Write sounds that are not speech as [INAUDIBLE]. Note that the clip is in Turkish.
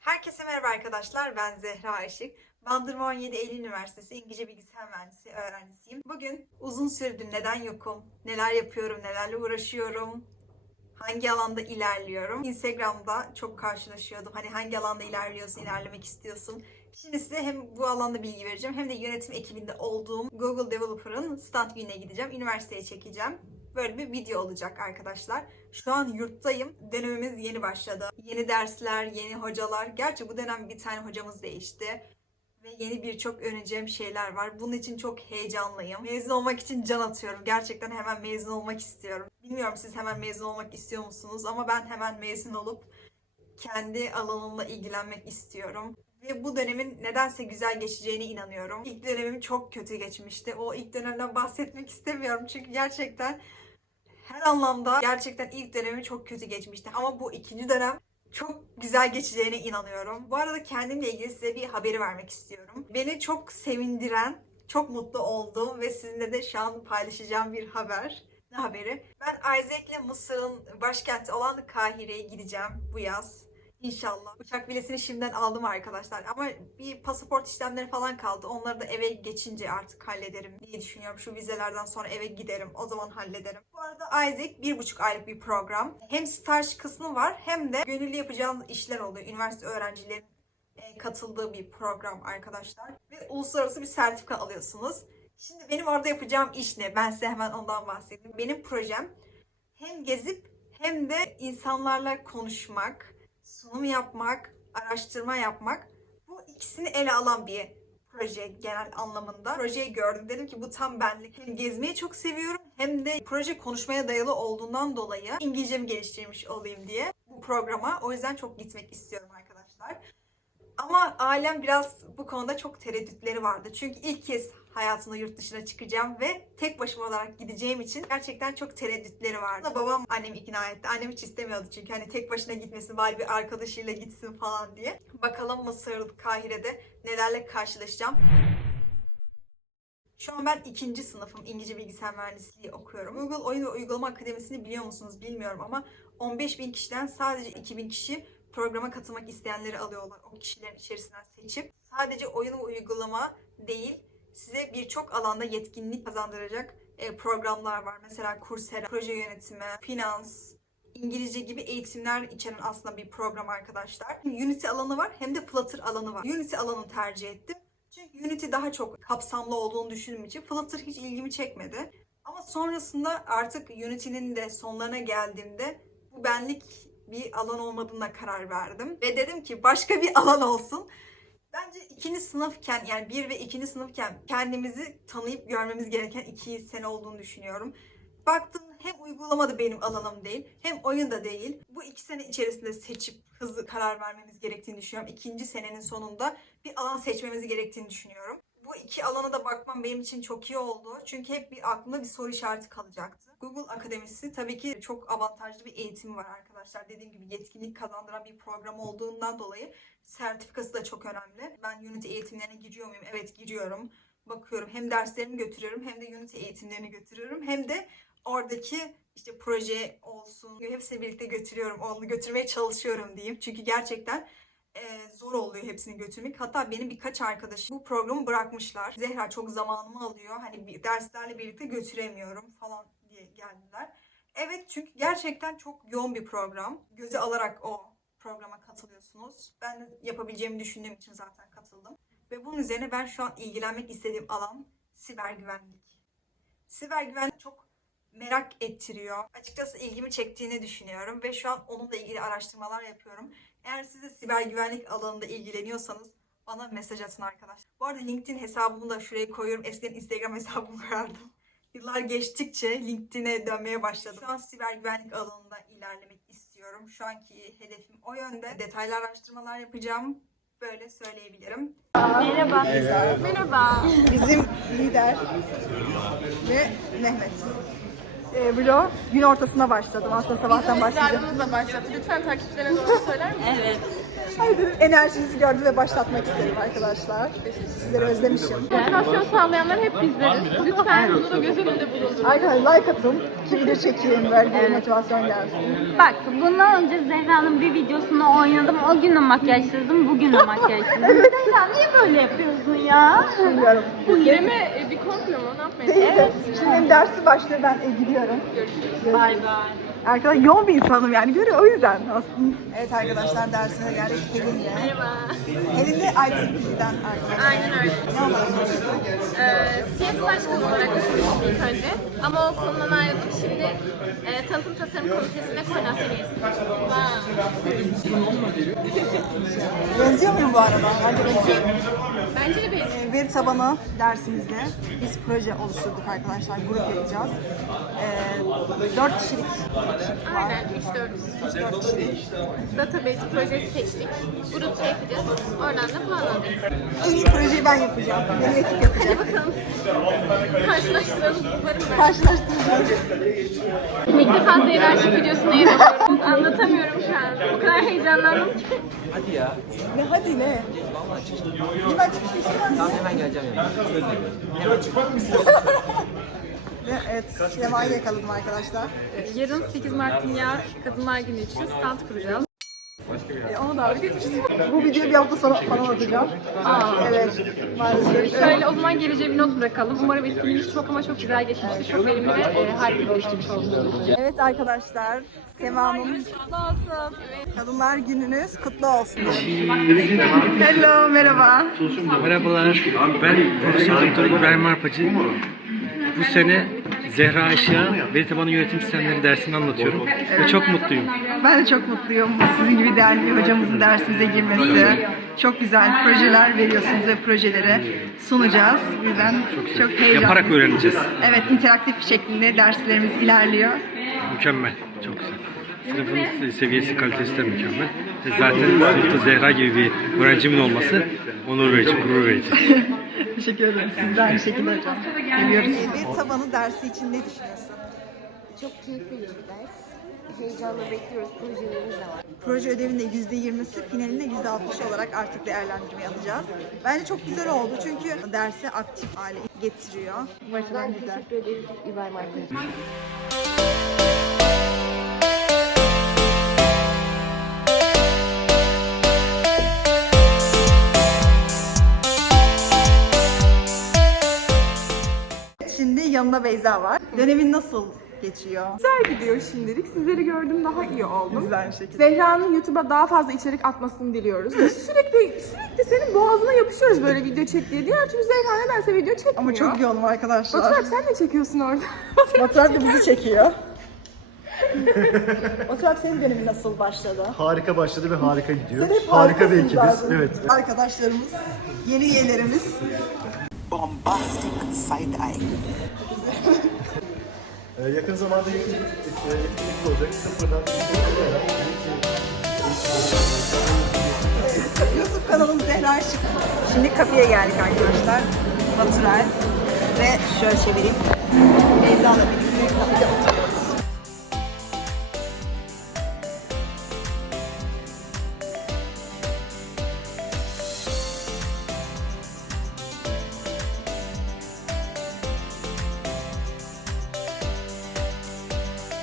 Herkese merhaba arkadaşlar. Ben Zehra Işık. Bandırma 17 Eylül Üniversitesi İngilizce Bilgisayar Mühendisi öğrencisiyim. Bugün uzun süredir neden yokum, neler yapıyorum, nelerle uğraşıyorum, hangi alanda ilerliyorum. Instagram'da çok karşılaşıyordum. Hani hangi alanda ilerliyorsun, ilerlemek istiyorsun. Şimdi size hem bu alanda bilgi vereceğim hem de yönetim ekibinde olduğum Google Developer'ın stand gününe gideceğim. Üniversiteye çekeceğim. Böyle bir video olacak arkadaşlar. Şu an yurttayım. Dönemimiz yeni başladı. Yeni dersler, yeni hocalar. Gerçi bu dönem bir tane hocamız değişti. Ve yeni birçok öğreneceğim şeyler var. Bunun için çok heyecanlıyım. Mezun olmak için can atıyorum. Gerçekten hemen mezun olmak istiyorum. Bilmiyorum siz hemen mezun olmak istiyor musunuz ama ben hemen mezun olup kendi alanımla ilgilenmek istiyorum. Ve bu dönemin nedense güzel geçeceğine inanıyorum. İlk dönemim çok kötü geçmişti. O ilk dönemden bahsetmek istemiyorum çünkü gerçekten her anlamda gerçekten ilk dönemi çok kötü geçmişti. Ama bu ikinci dönem çok güzel geçeceğine inanıyorum. Bu arada kendimle ilgili size bir haberi vermek istiyorum. Beni çok sevindiren, çok mutlu olduğum ve sizinle de şu an paylaşacağım bir haber. Ne haberi? Ben Isaac'le Mısır'ın başkenti olan Kahire'ye gideceğim bu yaz. İnşallah. Uçak biletini şimdiden aldım arkadaşlar. Ama bir pasaport işlemleri falan kaldı. Onları da eve geçince artık hallederim diye düşünüyorum. Şu vizelerden sonra eve giderim. O zaman hallederim. Bu arada Isaac bir buçuk aylık bir program. Hem staj kısmı var hem de gönüllü yapacağınız işler oluyor. Üniversite öğrencilerin e, katıldığı bir program arkadaşlar. Ve uluslararası bir sertifika alıyorsunuz. Şimdi benim orada yapacağım iş ne? Ben size hemen ondan bahsedeyim. Benim projem hem gezip hem de insanlarla konuşmak, sunum yapmak, araştırma yapmak. Bu ikisini ele alan bir proje genel anlamında. Projeyi gördüm. Dedim ki bu tam benlik. Hem gezmeyi çok seviyorum hem de proje konuşmaya dayalı olduğundan dolayı İngilizcemi geliştirmiş olayım diye bu programa. O yüzden çok gitmek istiyorum arkadaşlar. Ama ailem biraz bu konuda çok tereddütleri vardı. Çünkü ilk kez hayatımda yurt dışına çıkacağım ve tek başıma olarak gideceğim için gerçekten çok tereddütleri vardı. Babam annemi ikna etti. Annem hiç istemiyordu çünkü hani tek başına gitmesin, bari bir arkadaşıyla gitsin falan diye. Bakalım Mısır, Kahire'de nelerle karşılaşacağım. Şu an ben ikinci sınıfım İngilizce Bilgisayar Mühendisliği okuyorum. Google Oyun ve Uygulama Akademisi'ni biliyor musunuz bilmiyorum ama 15 bin kişiden sadece 2000 kişi programa katılmak isteyenleri alıyorlar. O kişilerin içerisinden seçip sadece oyun ve uygulama değil size birçok alanda yetkinlik kazandıracak e, programlar var. Mesela Coursera, proje yönetimi, finans, İngilizce gibi eğitimler içeren aslında bir program arkadaşlar. Hem Unity alanı var hem de Flutter alanı var. Unity alanını tercih ettim. Çünkü Unity daha çok kapsamlı olduğunu düşündüğüm için Flutter hiç ilgimi çekmedi. Ama sonrasında artık Unity'nin de sonlarına geldiğimde bu benlik bir alan olmadığına karar verdim. Ve dedim ki başka bir alan olsun. Bence ikinci sınıfken yani bir ve ikinci sınıfken kendimizi tanıyıp görmemiz gereken iki sene olduğunu düşünüyorum. Baktım hem uygulama da benim alanım değil hem oyun da değil. Bu iki sene içerisinde seçip hızlı karar vermemiz gerektiğini düşünüyorum. İkinci senenin sonunda bir alan seçmemiz gerektiğini düşünüyorum. Bu iki alana da bakmam benim için çok iyi oldu. Çünkü hep bir aklımda bir soru işareti kalacaktı. Google Akademisi tabii ki çok avantajlı bir eğitimi var arkadaşlar. Dediğim gibi yetkinlik kazandıran bir program olduğundan dolayı sertifikası da çok önemli. Ben Unity eğitimlerine giriyor muyum? Evet giriyorum. Bakıyorum hem derslerimi götürüyorum hem de Unity eğitimlerini götürüyorum. Hem de oradaki işte proje olsun hepsini birlikte götürüyorum. Onu götürmeye çalışıyorum diyeyim. Çünkü gerçekten e, zor oluyor hepsini götürmek. Hatta benim birkaç arkadaşım bu programı bırakmışlar. Zehra çok zamanımı alıyor. Hani bir derslerle birlikte götüremiyorum falan diye geldiler. Evet çünkü gerçekten çok yoğun bir program. Göze alarak o programa katılıyorsunuz. Ben de yapabileceğimi düşündüğüm için zaten katıldım. Ve bunun üzerine ben şu an ilgilenmek istediğim alan siber güvenlik. Siber güvenlik çok merak ettiriyor. Açıkçası ilgimi çektiğini düşünüyorum ve şu an onunla ilgili araştırmalar yapıyorum. Eğer siz de siber güvenlik alanında ilgileniyorsanız bana mesaj atın arkadaşlar. Bu arada LinkedIn hesabımı da şuraya koyuyorum. Eskiden Instagram [LAUGHS] hesabımı koyardım. Yıllar geçtikçe LinkedIn'e dönmeye başladım. Şu an siber güvenlik alanında ilerlemek istiyorum. Şu anki hedefim o yönde. Detaylı araştırmalar yapacağım. Böyle söyleyebilirim. Merhaba. Merhaba. Bizim lider ve Mehmet. E, vlog gün ortasına başladım. Aslında sabahtan başlayacağım. Israrımızla başlattı. Lütfen takipçilerinize onu söyler misiniz? Evet. Ay dedim enerjinizi gördüm ve başlatmak istedim arkadaşlar. Sizleri özlemişim. Motivasyon sağlayanlar hep bizleriz. Lütfen bunu da göz önünde bulundurun. Arkadaşlar like atın ki video çekeyim böyle bir motivasyon gelsin. Bak bundan önce Zehra'nın bir videosunu oynadım. O gün de makyajsızdım, bugün de makyajsızdım. [LAUGHS] Zehra niye böyle yapıyorsun ya? Bilmiyorum. Yine mi e, bir komplo mu? Ne yapmayı? Değil de şimdi benim dersi başlıyor ben e, gidiyorum. Bay bay. Arkadaşlar yoğun bir insanım yani görüyor o yüzden aslında. Evet arkadaşlar dersine geldik Helin'le. Merhaba. Helin de ITP'den arkadaşlar. Aynen öyle. Ne çalışıyor? Ee, CS başkanı olarak katılmıştım ilk önce. Ama o konudan ayrıldım. Şimdi e, tanıtım tasarım komitesinde koordinasyon üyesiyim. Benziyor muyum bu arada? Bence benziyor. Bence de benziyor. Ee, Veri tabanı dersimizde biz proje oluşturduk arkadaşlar. Grup yapacağız. Ee, 4 kişilik ekip var. Aynen 3-4 4 kişilik. database projesi seçtik. Grupça yapacağız. Oradan da puanladık. En iyi projeyi ben yapacağım. Benim ekip yapacak. Hadi bakalım. Karşılaştıralım. Umarım ben. Karşılaştıracağız. İlk defa Zehra videosuna yer alıyorum. Anlatamıyorum şu an. O kadar heyecanlandım ki. Ne hadi ne? Hemen çıkış işlemez mi? Hemen geleceğim yani. Söz veriyorum. Ve [LAUGHS] Evet, Şeva'yı yakaladım arkadaşlar. Yarın 8 Mart Dünya Kadınlar Günü için stand kuracağız. Ee, onu davet etmiştim. Bu videoyu bir hafta sonra falan atacağım. Evet, maalesef. Şöyle o zaman geleceğe bir not bırakalım. Umarım etkinliğimiz çok ama çok güzel geçmiştir. Çok verimli ve e, harika geçmiş olsun. Evet arkadaşlar, Sema'nın Kadınlar Gününüz kutlu olsun. Hello, merhaba. Merhabalar, ben Profesör Doktor İbrahim Arpacı. Bu sene Zehra Işık'a veri tabanı yönetim sistemleri dersini anlatıyorum ve çok mutluyum. Ben de çok mutluyum. Sizin gibi değerli bir hocamızın dersimize girmesi. Çok güzel projeler veriyorsunuz ve projeleri sunacağız. O yüzden çok heyecanlıyız. Yaparak öğreneceğiz. Evet, interaktif şeklinde derslerimiz ilerliyor. Mükemmel, çok güzel. Sınıfın seviyesi, kalitesi de mükemmel. Ve zaten sınıfta Zehra gibi bir öğrencimin olması onur verici, gurur verici. [LAUGHS] Teşekkür ederim. Siz de aynı şekilde hocam. Seviyoruz. Bir tabanı dersi için ne düşünüyorsun? Çok keyifli bir ders. Heyecanla bekliyoruz. Projelerimiz de var. Proje ödevinde %20'si, finaline %60 olarak artık değerlendirmeye alacağız. Bence çok güzel oldu çünkü dersi aktif hale getiriyor. Güzel. teşekkür ederiz İbrahim arkadaşım. Şimdi yanında Beyza var. Dönemin nasıl geçiyor? Güzel gidiyor şimdilik. Sizleri gördüm daha iyi oldum. Güzel şekilde. Zehra'nın YouTube'a daha fazla içerik atmasını diliyoruz. Ve sürekli sürekli senin boğazına yapışıyoruz böyle video çek diye. Diğer türlü Zehra nedense video çekmiyor. Ama çok yoğunum arkadaşlar. Baturak sen ne çekiyorsun orada? [LAUGHS] Baturak da bizi çekiyor. [LAUGHS] Baturak senin dönemin nasıl başladı? Harika başladı ve harika gidiyor. Sen hep harika bir ekibiz. zaten. Evet. Arkadaşlarımız, yeni üyelerimiz. [LAUGHS] Ee, yakın zamanda yeni bir etkinlik olacak. Sıfırdan YouTube kanalım Zehra Şık. Şimdi kafeye geldik arkadaşlar. Baturay ve şöyle çevireyim. Beyza'la birlikte.